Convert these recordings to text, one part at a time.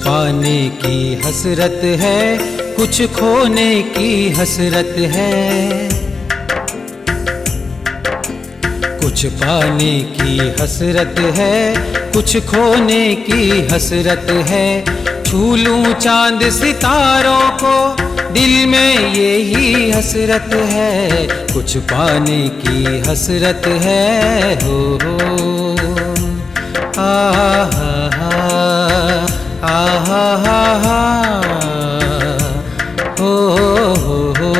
पाने की हसरत है, कुछ खोने की हसरत है। कुछ पाने की हसरत है, कुछ खोने की हसरत है। छू लूं चांद सितारों को, दिल में यही हसरत है। कुछ पाने की हसरत है, हो आ हा हा आ हा हा हा हो हो।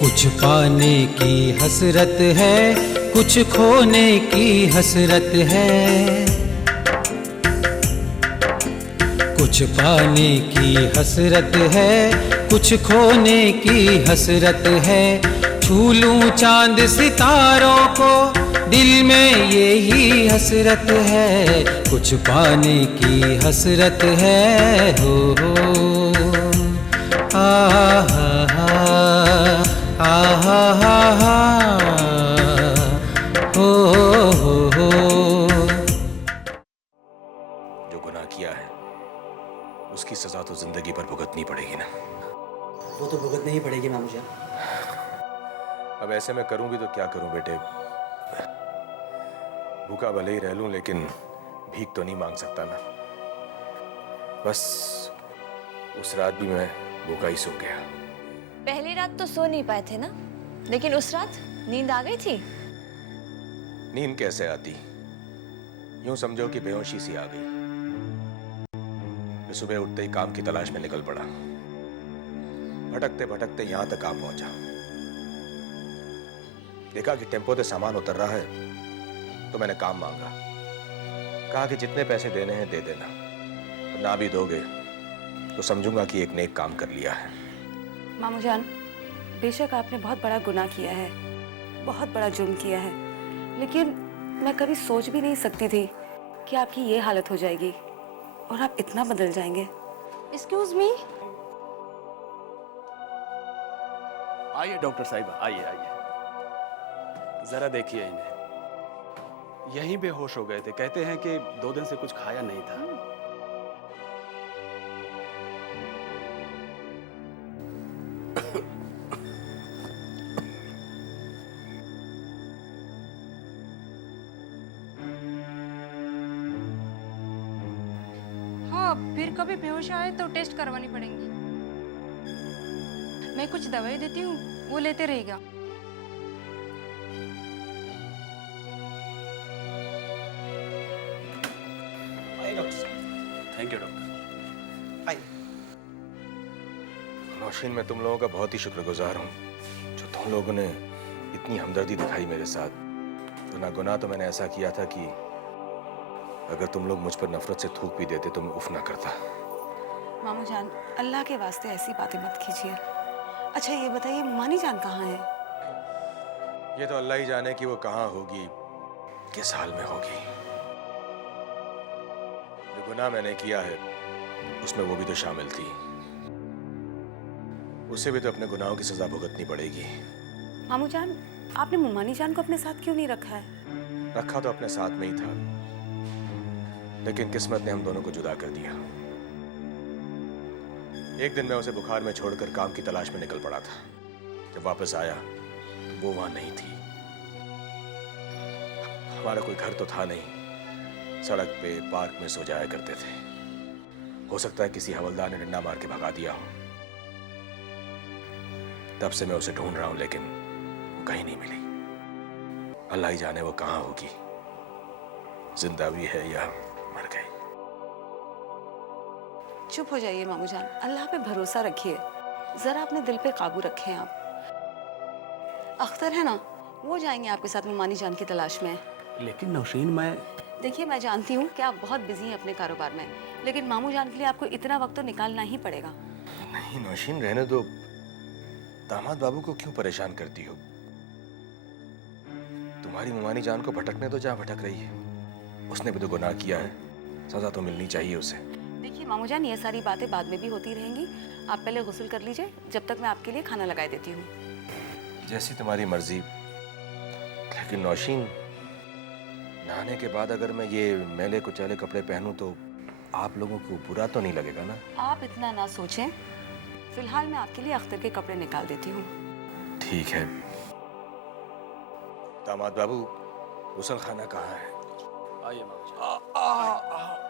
कुछ पाने की हसरत है, कुछ खोने की हसरत है। कुछ पाने की हसरत है, कुछ खोने की हसरत है। छू लूं चांद सितारों को, दिल में यही हसरत है। कुछ पाने की हसरत है, हो आ हा हा आ हा हा हा हो हो। जो गुनाह किया है उसकी सजा तो जिंदगी भर भुगतनी पड़ेगी ना। वो तो भुगतनी ही पड़ेगी मामू जान। अब ऐसे में करूं भी तो क्या करूं बेटे। भूखा भले ही रह लूं लेकिन भीख तो नहीं मांग सकता ना। बस उस रात भी मैं भूखा ही सो गया। पहली रात तो सो नहीं पाए थे ना, लेकिन उस रात नींद आ गई थी। नींद कैसे आती, यूं समझो कि बेहोशी सी आ गई। फिर सुबह उठते ही काम की तलाश में निकल पड़ा। भटकते भटकते यहां तक आ पहुंचा। देखा कि टेम्पो से सामान उतर रहा है तो मैंने काम मांगा। कहा कि जितने पैसे देने हैं दे देना, और ना भी दोगे तो समझूंगा कि एक नेक काम कर लिया है। मामू जान, बेशक आपने बहुत बड़ा गुनाह किया है, बहुत बड़ा जुर्म किया है, लेकिन मैं कभी सोच भी नहीं सकती थी कि आपकी ये हालत हो जाएगी और आप इतना बदल जाएंगे। Excuse me. आइए डॉक्टर साहिबा, आइए आइए, जरा देखिए इन्हें। यहीं बेहोश हो गए थे, कहते हैं कि 2 दिन से कुछ खाया नहीं था। हाँ, फिर कभी बेहोश आए तो टेस्ट करवानी पड़ेंगी। मैं कुछ दवाई देती हूँ, वो लेते रहेगा। Thank you doctor. नौशीन, मैं तुम लोगों का बहुत ही शुक्रगुजार हूँ जो तुम लोगों ने इतनी हमदर्दी दिखाई मेरे साथ। गुनाह गुनाह तो मैंने ऐसा किया था कि अगर तुम लोग मुझ पर नफरत से थूक भी देते तो मैं उफ ना करता। मामू जान, अल्लाह के वास्ते ऐसी बातें मत कीजिए। अच्छा ये बताइए, मानी जान कहाँ है? ये तो अल्लाह ही जाने कि वो कहाँ होगी, किस हाल में होगी। जो गुनाह मैंने किया है उसमें वो भी तो शामिल थी। उसे भी तो अपने गुनाहों की सजा भुगतनी पड़ेगी। मामू जान, आपने मुमानी जान को अपने साथ क्यों नहीं रखा है? रखा तो अपने साथ में ही था, लेकिन किस्मत ने हम दोनों को जुदा कर दिया। एक दिन मैं उसे बुखार में छोड़कर काम की तलाश में निकल पड़ा था। जब वापस आया तो वो वहां नहीं थी। हमारा कोई घर तो था नहीं, सड़क पे पार्क में सो जाया करते थे। हो सकता है किसी हवलदार ने डंडा मार के भगा दिया हो। तब से मैं उसे ढूंढ रहा हूं लेकिन वो कहीं नहीं मिली। अल्लाह ही जाने वो कहां होगी। जिंदा भी है या मर गई। चुप हो जाइए मामू जान, अल्लाह पे भरोसा रखिए, जरा अपने दिल पे काबू रखें आप। अख्तर है ना, वो जाएंगे आपके साथ मुमानी जान की तलाश में। लेकिन नौशीन, मैं देखिए मैं जानती हूँ कि आप बहुत बिजी हैं अपने कारोबार में, लेकिन मामू जान के लिए आपको इतना वक्त तो निकालना ही पड़ेगा। नहीं नौशीन, रहने दो। दामाद बाबू को क्यों परेशान करती हो? तुम्हारी मुमानी जान को भटकने दो जहाँ भटक रही है। उसने भी तो गुनाह किया है, सजा तो मिलनी चाहिए उसे। देखिए मामू जान, ये सारी बातें बाद में भी होती रहेंगी, आप पहले गुस्ल कर लीजिए, जब तक मैं आपके लिए खाना लगा देती हूँ। जैसी तुम्हारी मर्जी। लेकिन नौशीन, नहाने के बाद अगर मैं ये मैले कुचैले कपड़े पहनूं तो आप लोगों को बुरा तो नहीं लगेगा ना? आप इतना ना सोचें, फिलहाल मैं आपके लिए अख्तर के कपड़े निकाल देती हूँ। ठीक है। दामाद बाबू, गुसल खाना कहाँ है? आइए मामू जान।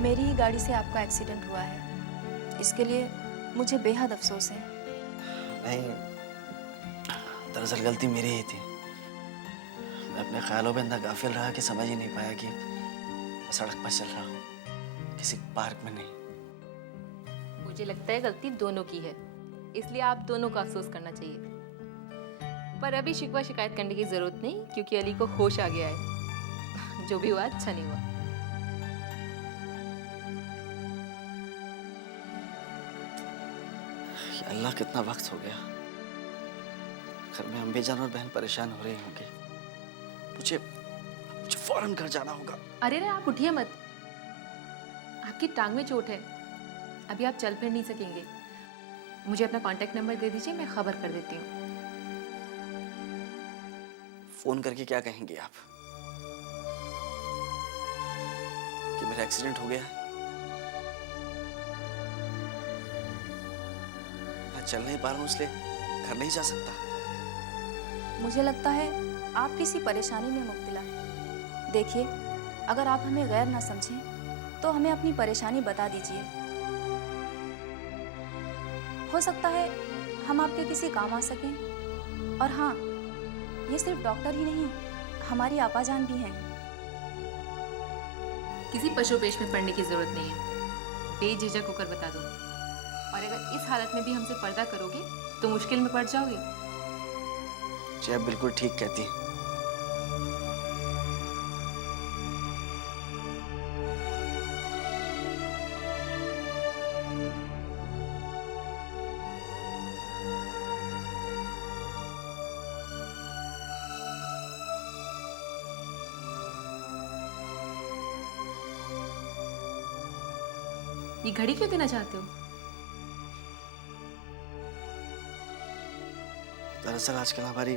मेरी ही गाड़ी से आपका एक्सीडेंट हुआ है, इसके लिए मुझे बेहद अफसोस है। नहीं, दरअसल गलती मेरी ही थी। मैं अपने ख्यालों में इतना गाफिल रहा कि समझ ही नहीं पाया कि मैं सड़क पर चल रहा हूँ, किसी पार्क में नहीं। मुझे लगता है गलती दोनों की है, इसलिए आप दोनों को अफसोस करना चाहिए। पर अभी शिकवा शिकायत करने की जरूरत नहीं, क्योंकि अली को होश आ गया है। जो भी हुआ अच्छा नहीं हुआ। अल्लाह, कितना वक्त हो गया। घर में अम्मी जान और बहन परेशान हो रही होंगी। मुझे फौरन घर जाना होगा। अरे रे, आप उठिए मत, आपकी टांग में चोट है, अभी आप चल फिर नहीं सकेंगे। मुझे अपना कांटेक्ट नंबर दे दीजिए, मैं खबर कर देती हूँ। फोन करके क्या कहेंगे आप कि मेरा एक्सीडेंट हो गया है? मैं चल नहीं पा रहा हूँ, इसलिए घर नहीं जा सकता। मुझे लगता है आप किसी परेशानी में मुब्तला हैं। देखिए, अगर आप हमें गैर ना समझें तो हमें अपनी परेशानी बता दीजिए। हो सकता है हम आपके किसी काम आ सकें। और हाँ, ये सिर्फ डॉक्टर ही नहीं, हमारी आपा जान भी हैं। किसी पशुपेश में पड़ने की जरूरत नहीं है, बेझिझक होकर बता दो। और अगर इस हालत में भी हमसे पर्दा करोगे तो मुश्किल में पड़ जाओगे। जी, आप बिल्कुल ठीक कहती हैं। ये घड़ी क्यों देना चाहते हो? दरअसल आजकल हमारी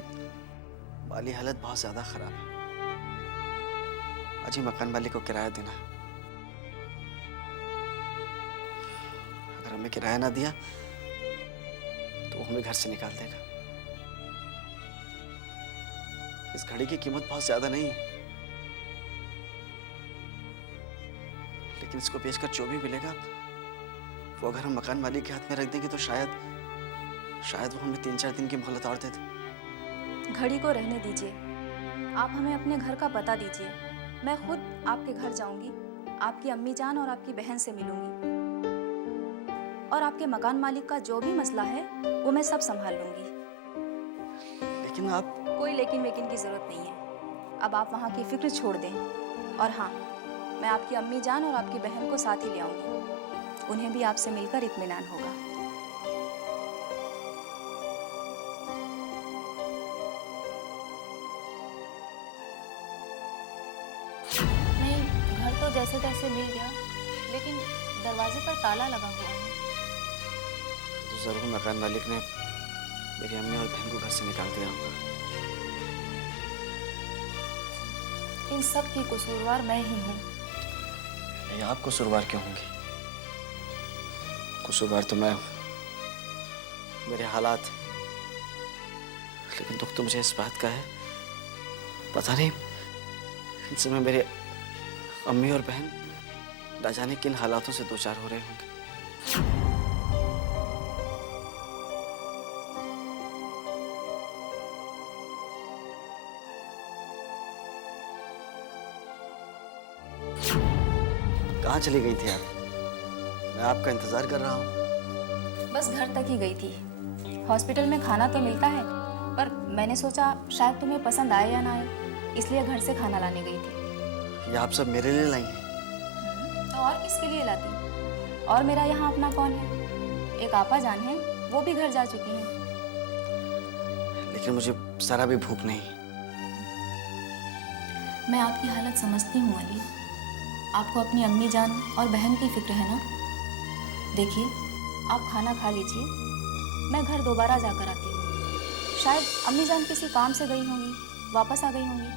माली हालत बहुत ज्यादा खराब है। आज ही मकान मालिक को किराया देना है। अगर हमें किराया ना दिया तो वो हमें घर से निकाल देगा। इस घड़ी की कीमत बहुत ज्यादा नहीं है, लेकिन इसको बेचकर जो भी मिलेगा वो अगर हम मकान मालिक के हाथ में रख देंगे तो शायद वो हमें 3-4 दिन की मोहलत और दे दे। घड़ी को रहने दीजिए, आप हमें अपने घर का पता दीजिए, मैं खुद आपके घर जाऊंगी, आपकी अम्मी जान और आपकी बहन से मिलूंगी, और आपके मकान मालिक का जो भी मसला है वो मैं सब संभाल लूंगी। लेकिन आप कोई लेकिन वेकिन की ज़रूरत नहीं है। अब आप वहाँ की फिक्र छोड़ दें। और हाँ, मैं आपकी अम्मी जान और आपकी बहन को साथ ही ले आऊँगी, उन्हें भी आपसे मिलकर इत्मीनान होगा। नहीं, घर तो जैसे तैसे मिल गया, लेकिन दरवाजे पर ताला लगा हुआ है। तो जरूर मकान मालिक ने मेरी अम्मी और बहन को घर से निकाल दिया होगा। इन सब की कसूरवार मैं ही हूँ। ये आप कसूरवार क्यों होंगी? कसूरवार तो मैं हूँ, मेरे हालात। लेकिन दुख तो मुझे इस बात का है, पता नहीं इन समय मेरे अम्मी और बहन न जाने किन हालातों से दो चार हो रहे होंगे। कहाँ चली गई थी आप? मैं आपका इंतजार कर रहा हूँ। बस घर तक ही गई थी। हॉस्पिटल में खाना तो मिलता है, पर मैंने सोचा शायद तुम्हें पसंद आए या ना आए, इसलिए घर से खाना लाने गई थी। ये आप सब मेरे लिए लाई हैं? तो और किसके लिए लाती? और मेरा यहाँ अपना कौन है? एक आपा जान है, वो भी घर जा चुकी हैं। लेकिन मुझे जरा भी भूख नहीं। मैं आपकी हालत समझती हूँ अली। आपको अपनी अम्मी जान और बहन की फिक्र है ना? देखिए, आप खाना खा लीजिए, मैं घर दोबारा जाकर आती हूँ। शायद अम्मी जान किसी काम से गई होंगी, वापस आ गई होंगी।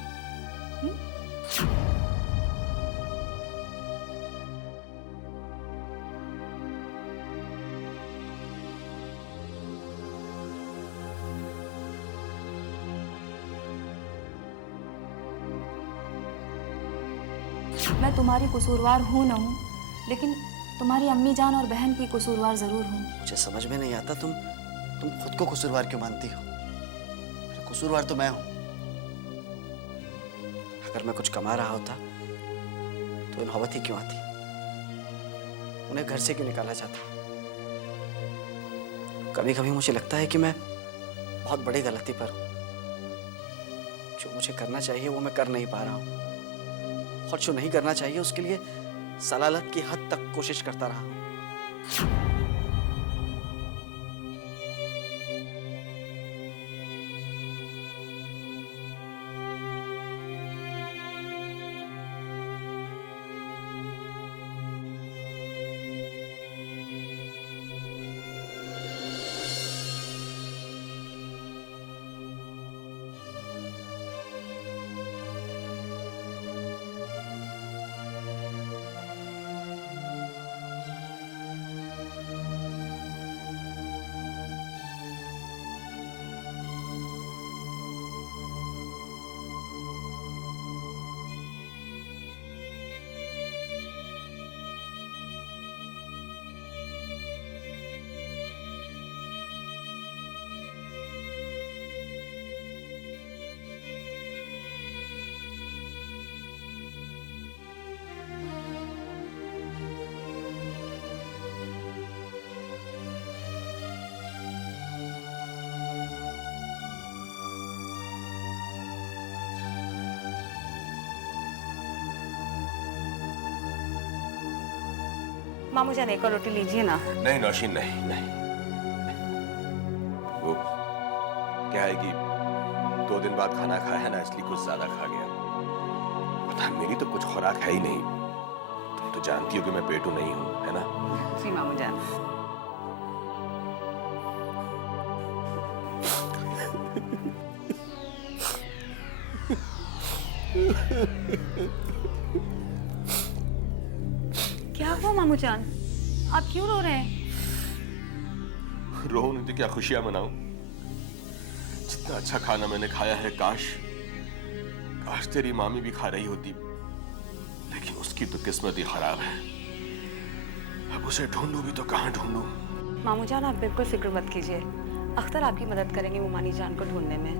मैं तुम्हारी कसूरवार हूँ न हूँ, लेकिन तुम्हारी अम्मी जान और बहन की कसूरवार जरूर हूँ। मुझे समझ में नहीं आता, तुम खुद को कसूरवार क्यों मानती हो? कसूरवार तो मैं हूं। अगर मैं कुछ कमा रहा होता तो ये नौबत ही क्यों आती? उन्हें घर से क्यों निकाला जाता? कभी कभी मुझे लगता है कि मैं बहुत बड़ी गलती पर हूं। जो मुझे करना चाहिए वो मैं कर नहीं पा रहा हूं, और जो नहीं करना चाहिए उसके लिए सलालत की हद तक कोशिश करता रहा हूं। मामू जान, एक और रोटी लीजिए ना। नहीं नौशीन, नहीं नहीं। वो क्या है कि 2 दिन बाद खाना खाया है ना, इसलिए कुछ ज्यादा खा गया। पता मेरी तो कुछ खुराक है ही नहीं। तुम तो जानती हो कि मैं पेटू नहीं हूँ, है ना? जी मामू जान। क्या हुआ मामू जान? आप क्यों रो रहे हैं? रो नहीं तो क्या खुशियां मनाऊं? जितना अच्छा खाना मैंने खाया है, काश तेरी मामी भी खा रही होती, लेकिन उसकी तो किस्मत ही खराब है। अब उसे ढूंढूं भी तो कहाँ ढूंढूं? मामू जान, आप बिल्कुल फिक्र मत कीजिए, अख्तर आपकी मदद करेंगे मुमानी जान को ढूंढने में।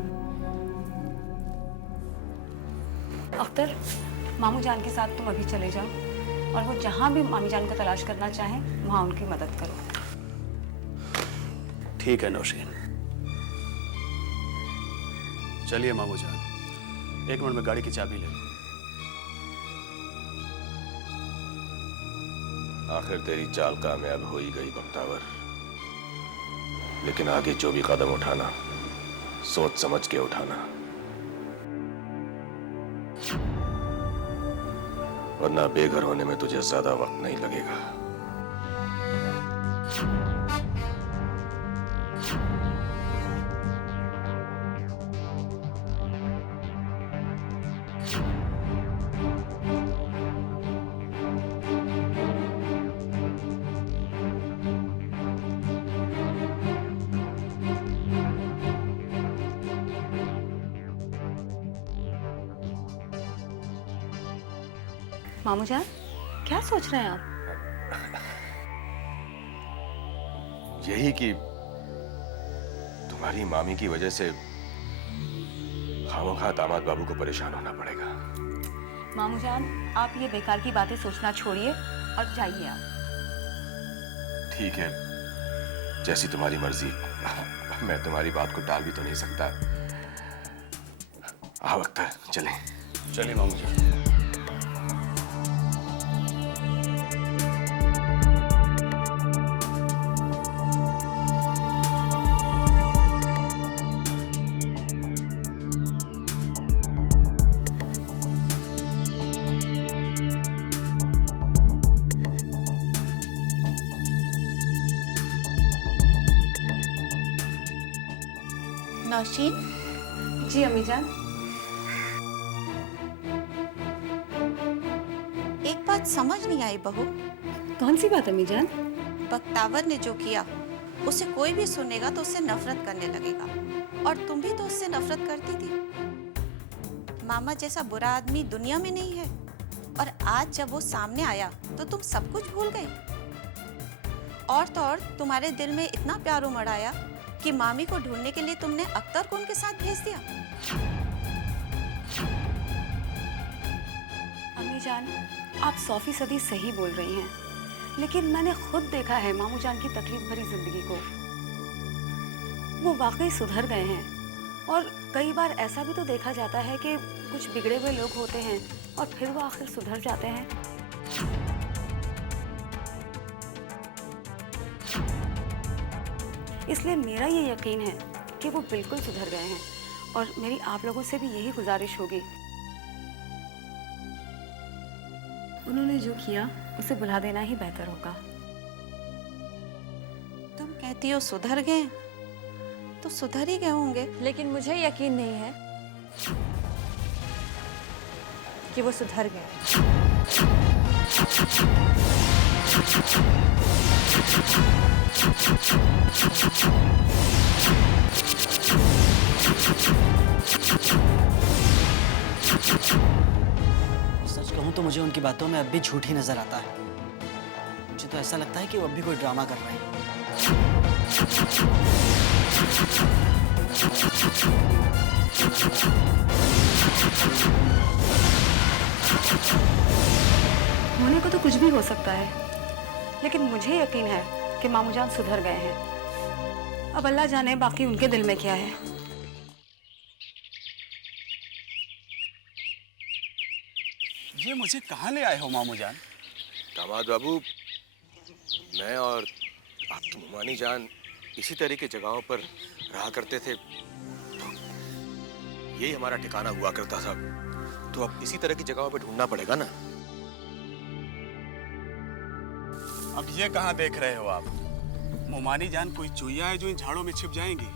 अख्तर, मामू जान के साथ तुम अभी चले जाओ और वो जहाँ भी मामी जान को तलाश करना चाहें वहाँ उनकी मदद करो। ठीक है नौशीन, चलिए मामू जान, 1 मिनट में गाड़ी की चाबी ले लो। आखिर तेरी चाल कामयाब हो ही गई बख्तावर, लेकिन आगे जो भी कदम उठाना सोच समझ के उठाना, वरना बेघर होने में तुझे ज्यादा वक्त नहीं लगेगा। मामू जान, क्या सोच रहे हैं आप? यही कि तुम्हारी मामी की वजह से खामोखा दामाद बाबू को परेशान होना पड़ेगा। मामू जान, आप ये बेकार की बातें सोचना छोड़िए और जाइए आप। ठीक है, जैसी तुम्हारी मर्जी। मैं तुम्हारी बात को टाल भी तो नहीं सकता। आओ अख्तर, चलें। चलिए मामू जान। नौशीन, जी अम्मी जान। एक बात समझ नहीं आई बहू, कौन सी बात अम्मी जान? बख्तावर ने जो किया उसे कोई भी सुनेगा तो उससे नफरत करने लगेगा, और तुम भी तो उससे नफरत करती थी। मामा जैसा बुरा आदमी दुनिया में नहीं है, और आज जब वो सामने आया तो तुम सब कुछ भूल गई। और तो और तुम्हारे दिल में इतना प्यार उमड़ आया कि मामी को ढूंढने के लिए तुमने अख्तर को उनके साथ भेज दिया। अम्मी जान, आप 100% सही बोल रही हैं, लेकिन मैंने खुद देखा है मामू जान की तकलीफ भरी जिंदगी को। वो वाकई सुधर गए हैं, और कई बार ऐसा भी तो देखा जाता है कि कुछ बिगड़े हुए लोग होते हैं और फिर वो आखिर सुधर जाते हैं। इसलिए मेरा ये यकीन है कि वो बिल्कुल सुधर गए हैं, और मेरी आप लोगों से भी यही गुजारिश होगी, उन्होंने जो किया उसे भुला देना ही बेहतर होगा। तुम कहती हो सुधर गए, तो सुधर ही गए होंगे। लेकिन मुझे यकीन नहीं है कि वो सुधर गए। सच कहूं तो मुझे उनकी बातों में अब भी झूठ ही नजर आता है। मुझे तो ऐसा लगता है कि वो अब भी कोई ड्रामा कर रहे हैं। होने को तो कुछ भी हो सकता है, लेकिन मुझे यकीन है कि मामू जान सुधर गए हैं। अब अल्लाह जाने बाकी उनके दिल में क्या है। ये मुझे कहाँ ले आए हो मामू जान? दामाद बाबू, मैं और आपकी मुमानी जान इसी तरह की जगहों पर रहा करते थे, तो यही हमारा ठिकाना हुआ करता था। तो अब इसी तरह की जगहों पर ढूंढना पड़ेगा ना। अब ये कहाँ देख रहे हो आप? मुमानी जान कोई चुईया है जो इन झाड़ों में छिप जाएंगी?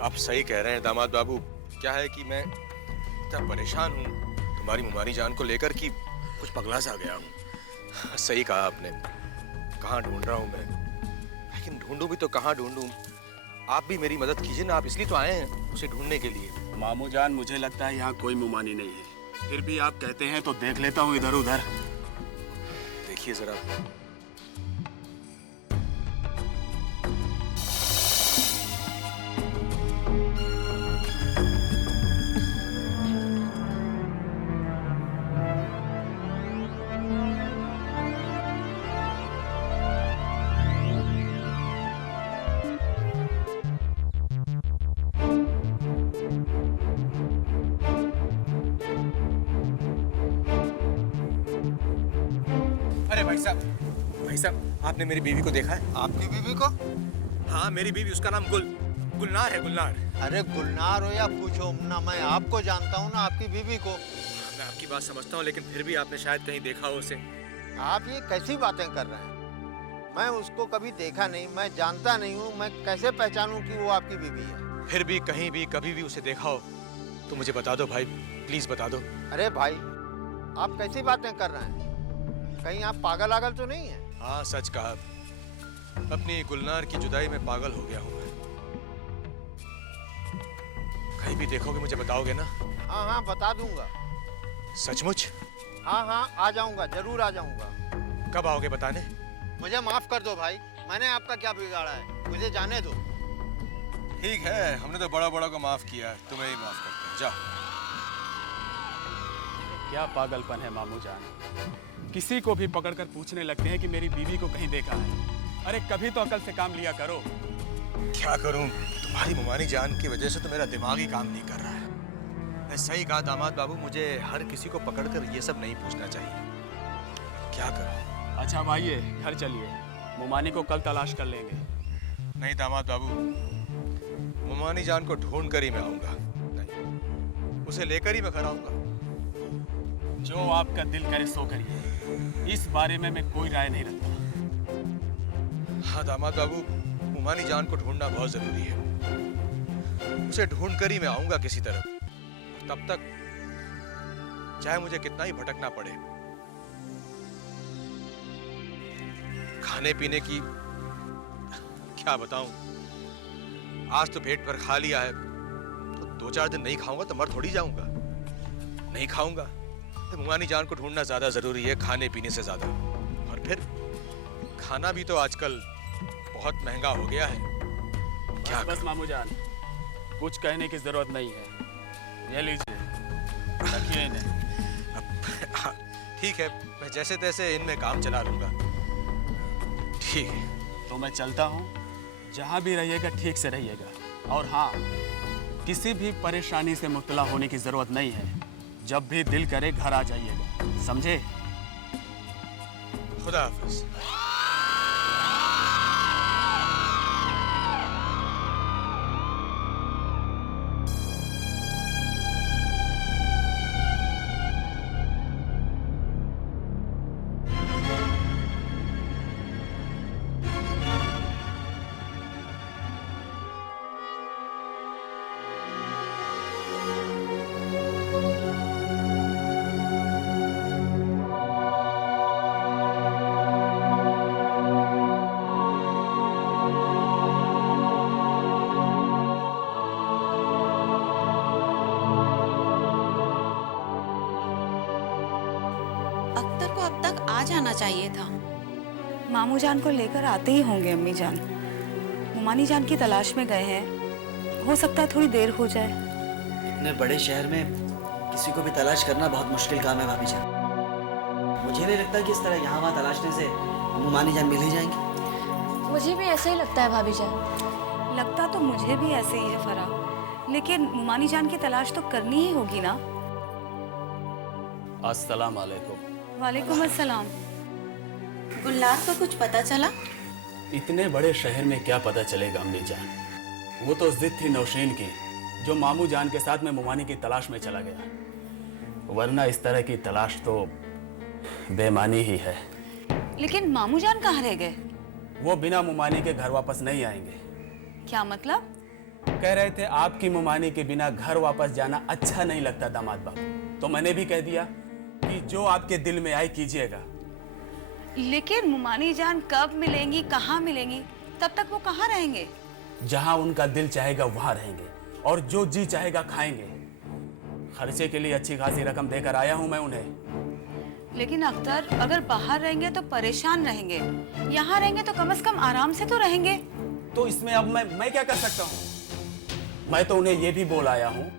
आप सही कह रहे हैं दामाद बाबू। क्या है कि मैं इतना परेशान हूँ तुम्हारी मुमानी जान को लेकर कि कुछ पगला सा गया हूँ। सही कहा आपने, कहाँ ढूंढ रहा हूँ मैं, लेकिन ढूंढूं भी तो कहाँ ढूंढूं। आप भी मेरी मदद कीजिए ना, आप इसलिए तो आए हैं उसे ढूंढने के लिए। मामू जान, मुझे लगता है यहाँ कोई मुमानी नहीं है, फिर भी आप कहते हैं तो देख लेता हूँ इधर उधर। देखिए जरा। भाई साहब, आपने मेरी बीवी को देखा है? आपकी बीवी को? हाँ, मेरी बीवी, उसका नाम गुलनार है, गुलनार। अरे गुलनार हो या कुछ हो ना, मैं आपको जानता हूँ ना, आपकी बीवी को। मैं आपकी बात समझता हूँ, लेकिन फिर भी आपने शायद कहीं देखा हो उसे। आप ये कैसी बातें कर रहे हैं? मैं उसको कभी देखा नहीं, मैं जानता नहीं हूँ, मैं कैसे पहचानूं कि वो आपकी बीवी है? फिर भी कहीं भी कभी भी उसे देखा हो तो मुझे बता दो भाई, प्लीज बता दो। अरे भाई, आप कैसी बातें कर रहे हैं? कहीं आप पागल आगल तो नहीं है? हाँ, सच कहा, अपनी गुलनार की जुदाई में पागल हो गया हूँ मैं। कहीं भी देखोगे मुझे बताओगे ना? हाँ हाँ, बता दूंगा। सचमुच? हाँ हाँ, आ जाऊंगा, जरूर आ जाऊंगा। कब आओगे बताने? मुझे माफ कर दो भाई, मैंने आपका क्या बिगाड़ा है, मुझे जाने दो। ठीक है, हमने तो बड़ा बड़ा को माफ किया है, तुम्हें ही माफ करते हैं, जाओ। क्या पागलपन है मामू जान, किसी को भी पकड़कर पूछने लगते हैं कि मेरी बीवी को कहीं देखा है। अरे कभी तो अकल से काम लिया करो। क्या करूं, तुम्हारी मुमानी जान की वजह से तो मेरा दिमाग ही काम नहीं कर रहा है। सही कहा दामाद बाबू, मुझे हर किसी को पकड़कर ये सब नहीं पूछना चाहिए। क्या करूं? अच्छा अब आइए, घर चलिए, मुमानी को कल तलाश कर लेंगे। नहीं दामाद बाबू, मुमानी जान को ढूंढ कर ही मैं आऊंगा। नहीं, उसे लेकर ही मैं घर आऊंगा। जो आपका दिल करे सो करिए, इस बारे में मैं कोई राय नहीं रखता। हाँ दामाद बाबू, मुमानी जान को ढूंढना बहुत जरूरी है। उसे ढूंढ कर ही मैं आऊंगा किसी तरह। तब तक चाहे मुझे कितना ही भटकना पड़े। खाने पीने की क्या बताऊं, आज तो पेट भर खा लिया है, तो 2-4 दिन नहीं खाऊंगा तो मर थोड़ी जाऊंगा। नहीं खाऊंगा तो मुमानी जान को ढूंढना ज्यादा जरूरी है खाने पीने से ज्यादा। और फिर खाना भी तो आजकल बहुत महंगा हो गया है। क्या बस मामू जान, कुछ कहने की जरूरत नहीं है, ये लीजिए, रखिए इन्हें। ठीक है, मैं जैसे तैसे इनमें काम चला लूंगा। ठीक है, तो मैं चलता हूँ, जहाँ भी रहिएगा ठीक से रहिएगा। और हाँ, किसी भी परेशानी से मुब्तला होने की जरूरत नहीं है। जब भी दिल करे घर आ जाइएगा, समझे? खुदा हाफिज। अख्तर को अब तक आ जाना चाहिए था। मामू जान को लेकर आते ही होंगे अम्मी जान। मुमानी जान की तलाश में गए हैं, हो सकता है थोड़ी देर हो जाए। इतने बड़े शहर में किसी को भी तलाश करना बहुत मुश्किल काम है भाभी जान। मुझे नहीं लगता कि इस तरह यहाँ वहाँ तलाशने से मुमानी जान मिल ही जाएंगी। मुझे भी ऐसा ही लगता है भाभी जान। लगता तो मुझे भी ऐसे ही है फराह, लेकिन मुमानी जान की तलाश तो करनी ही होगी ना। अस्सलाम वालेकुम। वालेकुम अस्सलाम। गुलनार को कुछ पता चला? इतने बड़े शहर में क्या पता चलेगा अम्मी जान। वो तो जिद थी नौशीन की, जो मामू जान के साथ में मुमानी की तलाश में चला गया, वरना इस तरह की तलाश तो बेमानी ही है। लेकिन मामू जान कहाँ रह गए? वो बिना मुमानी के घर वापस नहीं आएंगे। क्या मतलब? कह रहे थे आपकी मुमानी के बिना घर वापस जाना अच्छा नहीं लगता दामाद बाबू, तो मैंने भी कह दिया कि जो आपके दिल में आए कीजिएगा। लेकिन मुमानी जान कब मिलेंगी, कहाँ मिलेंगी? तब तक वो कहाँ रहेंगे? जहां उनका दिल चाहेगा वहां रहेंगे, और जो जी चाहेगा खाएंगे। खर्चे के लिए अच्छी खासी रकम देकर आया हूं मैं उन्हें। लेकिन अख्तर, अगर बाहर रहेंगे तो परेशान रहेंगे, यहाँ रहेंगे तो कम से कम आराम से तो रहेंगे। तो इसमें अब मैं क्या कर सकता हूँ? मैं तो उन्हें ये भी बोल आया हूँ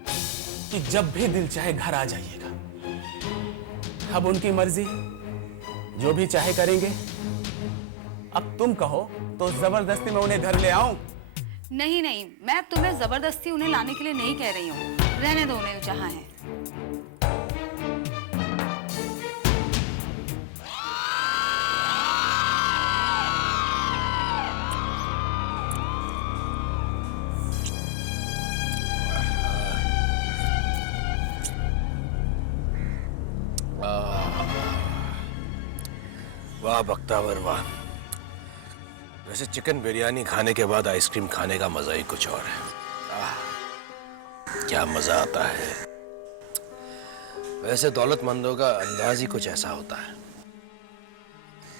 कि जब भी दिल चाहे घर आ जाइएगा। अब उनकी मर्जी, जो भी चाहे करेंगे। अब तुम कहो तो जबरदस्ती मैं उन्हें घर ले आऊं? नहीं नहीं, मैं तुम्हें जबरदस्ती उन्हें लाने के लिए नहीं कह रही हूँ। रहने दो उन्हें जहाँ है। बख्तावर वाह। वैसे चिकन बिरयानी खाने के बाद आइसक्रीम खाने का मजा ही कुछ और है। क्या मजा आता है। वैसे दौलतमंदों का अंदाज ही कुछ ऐसा होता है।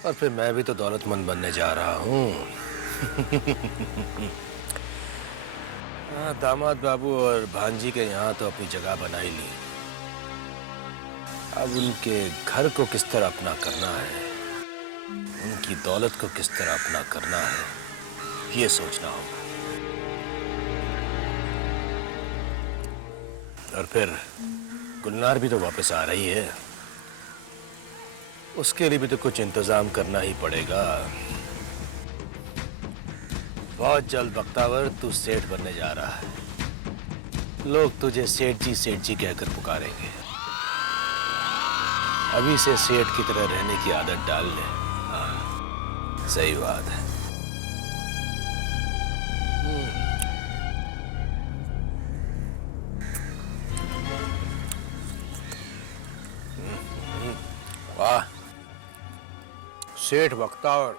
और फिर मैं भी तो दौलतमंद बनने जा रहा हूँ। हाँ, दामाद बाबू और भांजी के यहाँ तो अपनी जगह बना ही ली। अब उनके घर को किस तरह अपना करना है, उनकी दौलत को किस तरह अपना करना है, ये सोचना होगा। और फिर गुलनार भी तो वापस आ रही है, उसके लिए भी तो कुछ इंतजाम करना ही पड़ेगा। बहुत जल्द बख्तावर तू सेठ बनने जा रहा है। लोग तुझे सेठ जी कहकर पुकारेंगे। अभी से सेठ की तरह रहने की आदत डाल ले। हाँ, सही बात है। वाह, सेठ बख्तावर।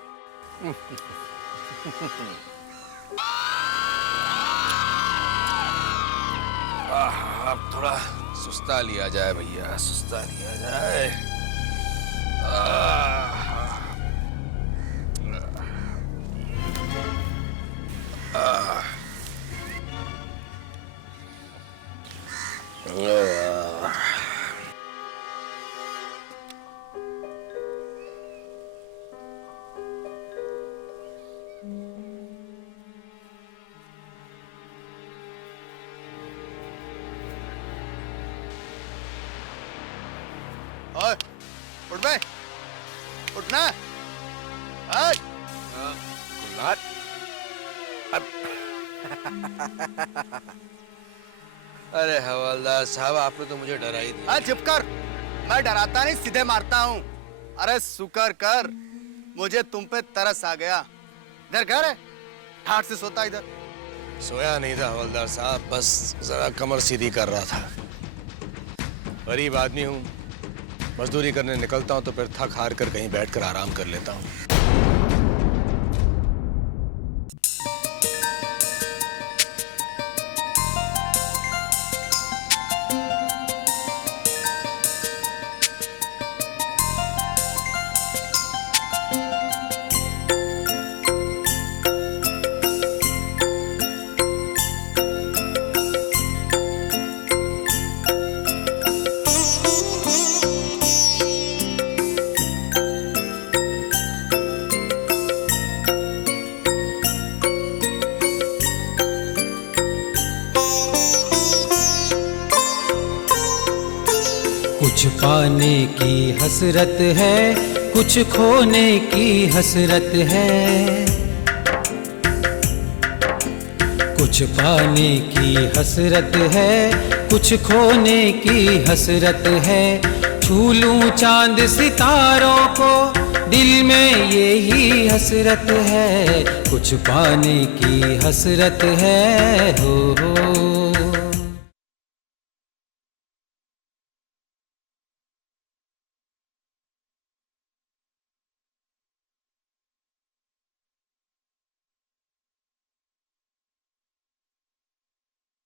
अब थोड़ा सुस्ता लिया जाए भैया, सुस्ता लिया जाए। ओए, उठ बे, उठना। ओए, गुलनार, अरे हवलदार साहब, आपने तो मुझे डरा ही दिया। चुप कर, मैं डराता नहीं, सीधे मारता हूँ। अरे शुक्र कर, मुझे तुम पे तरस आ गया। इधर घर है, ठाठ से सोता इधर। सोया नहीं था हवलदार साहब, बस जरा कमर सीधी कर रहा था। गरीब आदमी हूँ, मजदूरी करने निकलता हूँ तो फिर थक हार कर कहीं बैठकर आराम कर लेता हूँ। कुछ पाने की हसरत है, कुछ खोने की हसरत है। कुछ पाने की हसरत है, कुछ खोने की हसरत है। छू लूं चांद सितारों को, दिल में यही हसरत है। कुछ पाने की हसरत है, हो।